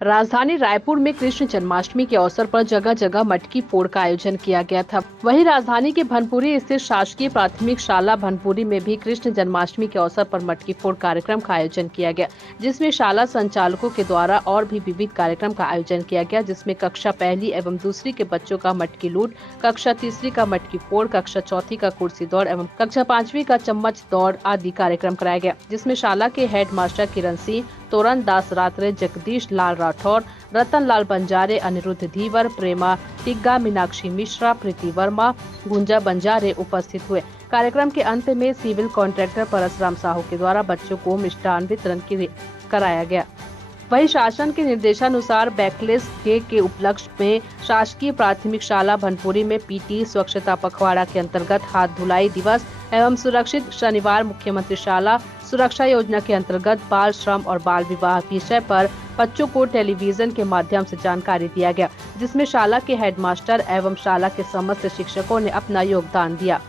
राजधानी रायपुर में कृष्ण जन्माष्टमी के अवसर पर जगह जगह मटकी फोड़ का आयोजन किया गया था। वहीं राजधानी के भनपुरी स्थित शासकीय प्राथमिक शाला भनपुरी में भी कृष्ण जन्माष्टमी के अवसर पर मटकी फोड़ कार्यक्रम का आयोजन किया गया, जिसमें शाला संचालकों के द्वारा और भी विविध कार्यक्रम का आयोजन किया गया, जिसमें कक्षा पहली एवं दूसरी के बच्चों का मटकी लूट, कक्षा तीसरी का मटकी फोड़, कक्षा चौथी का कुर्सी दौड़ एवं कक्षा पांचवी का चम्मच दौड़ आदि कार्यक्रम कराया गया, जिसमें शाला के हेड मास्टर किरण सिंह, तोरण दास रात्रे, जगदीश लाल राठौर, रतन लाल बंजारे, अनिरुद्ध धीवर, प्रेमा टिग्गा, मीनाक्षी मिश्रा, प्रीति वर्मा, गुंजा बंजारे उपस्थित हुए। कार्यक्रम के अंत में सिविल कॉन्ट्रैक्टर परसराम साहू के द्वारा बच्चों को मिष्टान वितरण कराया गया। वहीं शासन के निर्देशानुसार बैकलेस डे के उपलक्ष्य में शासकीय प्राथमिक शाला भनपुरी में पीटी स्वच्छता पखवाड़ा के अंतर्गत हाथ धुलाई दिवस एवं सुरक्षित शनिवार, मुख्यमंत्री शाला सुरक्षा योजना के अंतर्गत बाल श्रम और बाल विवाह विषय पर बच्चों को टेलीविजन के माध्यम से जानकारी दिया गया, जिसमें शाला के हेडमास्टर एवं शाला के समस्त शिक्षकों ने अपना योगदान दिया।